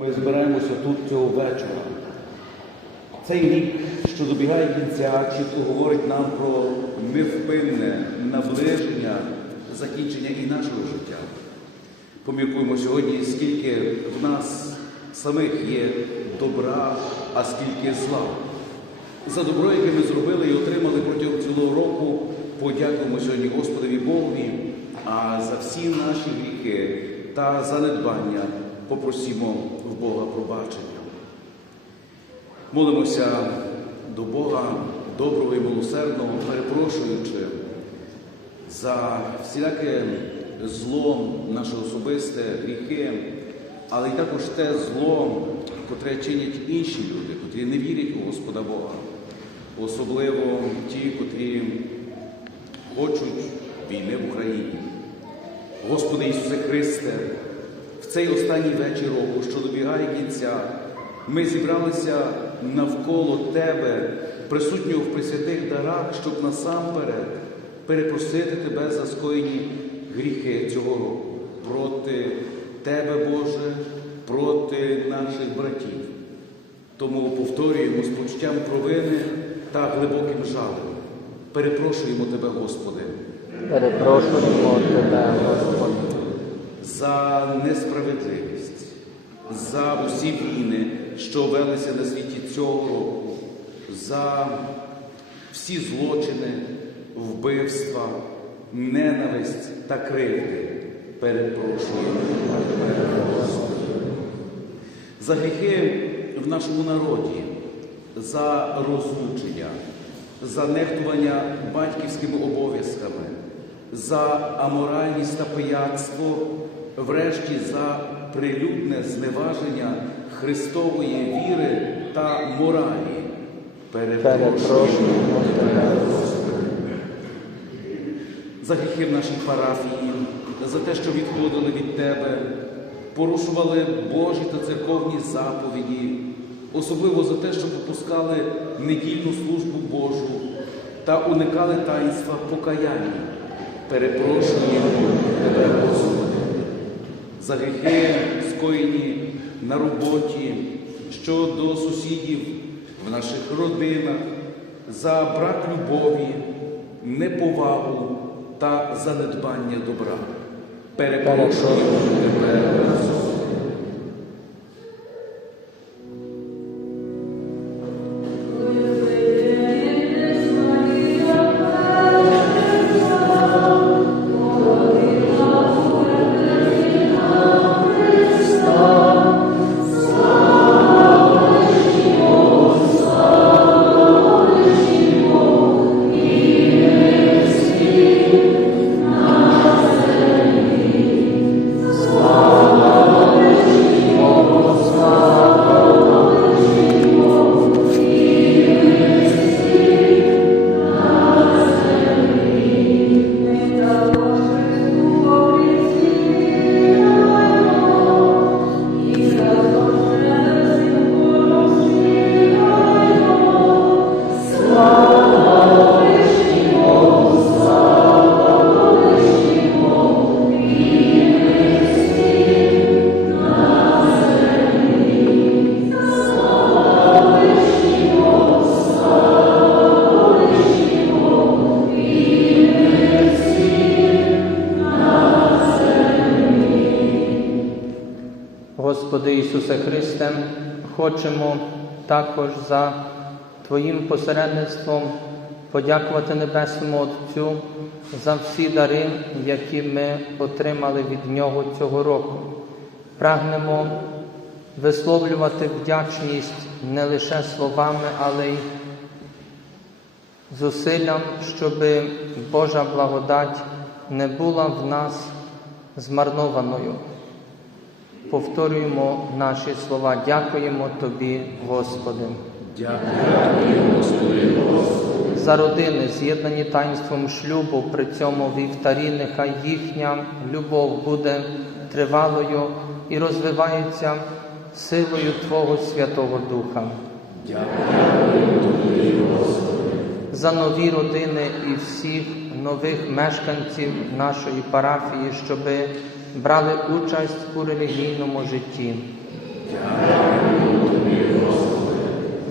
Ми збираємося тут цього вечора. Цей рік, що добігає кінця, чітко говорить нам про невпинне наближення закінчення і нашого життя. Поміркуємо сьогодні, скільки в нас самих є добра, а скільки зла. За добро, яке ми зробили і отримали протягом цілого року, подякуємо сьогодні Господові Богові, а за всі наші гріхи та занедбання попросимо в Бога пробачення. Молимося до Бога доброго і милосердного, перепрошуючи за всіляке зло наше особисте, гріхи, але й також те зло, котре чинять інші люди, котрі не вірять у Господа Бога, особливо ті, котрі хочуть війни в Україні. Господи Ісусе Христе, цей останній вечір року, що добігає кінця, ми зібралися навколо Тебе, присутнього в присвятих дарах, щоб насамперед перепросити Тебе за скоєні гріхи цього року проти Тебе, Боже, проти наших братів. Тому повторюємо з почуттям провини та глибоким жалем. Перепрошуємо Тебе, Господи, Перепрошуємо Тебе, Господи, за несправедливість, за усі війни, що велися на світі цього року, за всі злочини, вбивства, ненависть та кривди. Господи. За гріхи в нашому народі, за розлучення, за нехтування батьківськими обов'язками, за аморальність та пияцтво, врешті за прилюдне зневаження Христової віри та моралі. Перепрошуємо за гріхи в нашій парафії, за те, що відходили від Тебе, порушували Божі та церковні заповіді, особливо за те, що пропускали недільну службу Божу та уникали таїнства покаяння. Перепрошуємо Тебе, Господи, за гріхи, скоєні на роботі, щодо сусідів в наших родинах, за брак любові, неповагу та занедбання добра. Перепрошуємо тебе, Господи. Також за Твоїм посередництвом подякувати Небесному Отцю за всі дари, які ми отримали від Нього цього року. Прагнемо висловлювати вдячність не лише словами, але й зусиллям, щоб Божа благодать не була в нас змарнованою. Повторюємо наші слова. Дякуємо Тобі, Господи. Дякую, Господи. За родини, з'єднані таїнством шлюбу, при цьому вівтарі, нехай їхня любов буде тривалою і розвивається силою Твого Святого Духа. За нові родини і всіх нових мешканців нашої парафії, щоби брали участь у релігійному житті.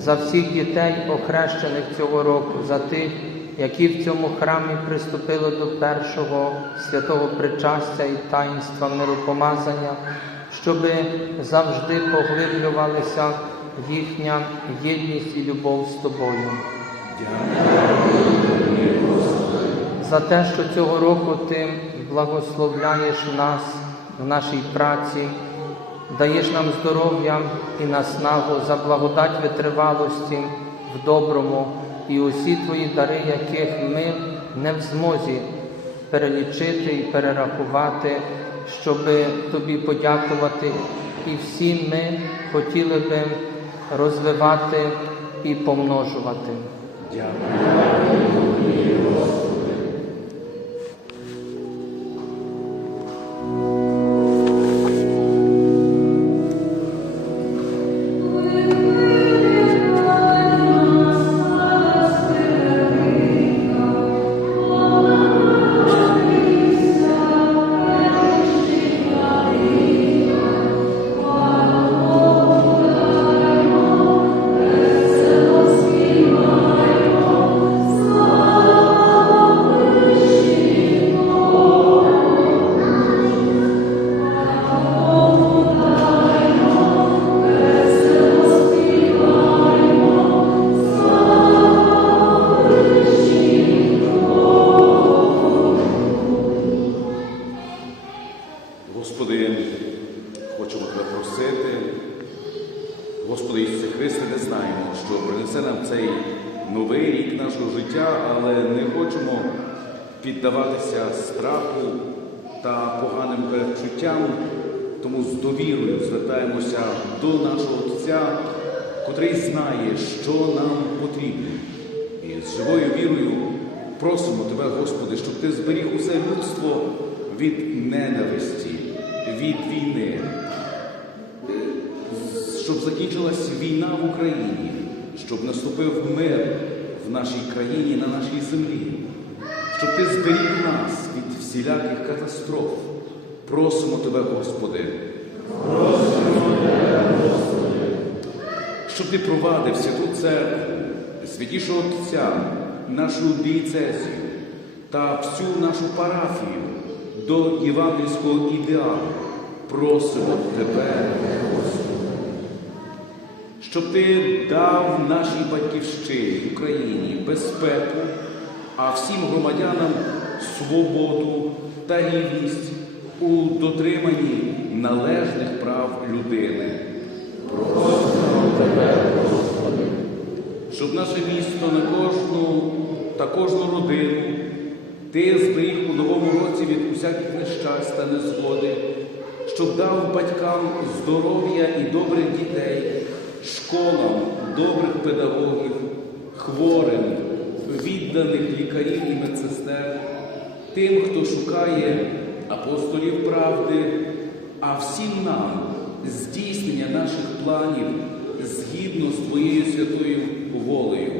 за всіх дітей, охрещених цього року, за тих, які в цьому храмі приступили до першого святого причастя і таїнства миропомазання, щоби завжди поглиблювалися їхня єдність і любов з тобою. За те, що цього року ти благословляєш нас в нашій праці, даєш нам здоров'я і наснагу за благодать витривалості в доброму і усі твої дари, яких ми не в змозі перелічити і перерахувати, щоб тобі подякувати. І всі ми хотіли би розвивати і помножувати. Господи, Ти зберіг усе людство від ненависті, від війни, щоб закінчилась війна в Україні, щоб наступив мир в нашій країні, на нашій землі, щоб Ти зберіг нас від всіляких катастроф. Просимо Тебе, Господи. Щоб ти провадив святу церкву, святішого Отця, нашу дієцезію та всю нашу парафію до євангельського ідеалу. Просимо тебе, Господи. Щоб ти дав нашій батьківщині, Україні безпеку, а всім громадянам свободу та рівність у дотриманні належних прав людини. Просимо тебе, Господи, щоб наше місто на кожну та кожну родину ти зберіг у новому році від усяких нещасть та незгоди, щоб дав батькам здоров'я і добрих дітей, школам добрих педагогів, хворим, відданих лікарів і медсестер, тим, хто шукає апостолів правди, а всім нам здійснення наших планів згідно з Твоєю святою волею.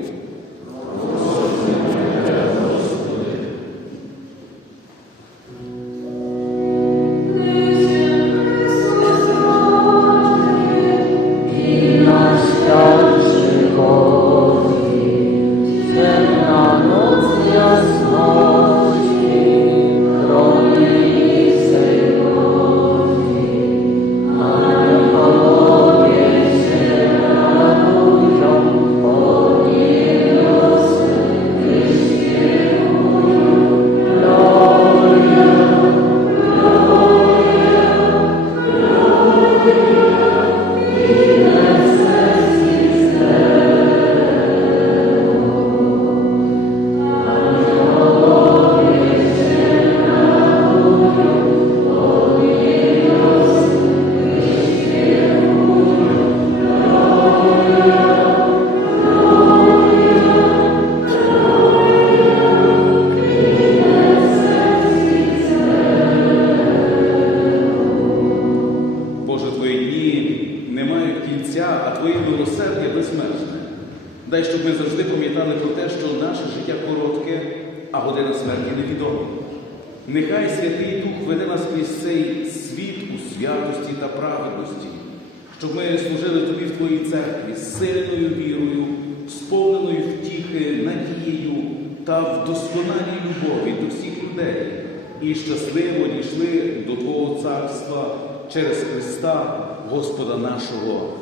Та в досконалій любові до всіх людей і щасливо дійшли до Твого царства через Христа, Господа нашого.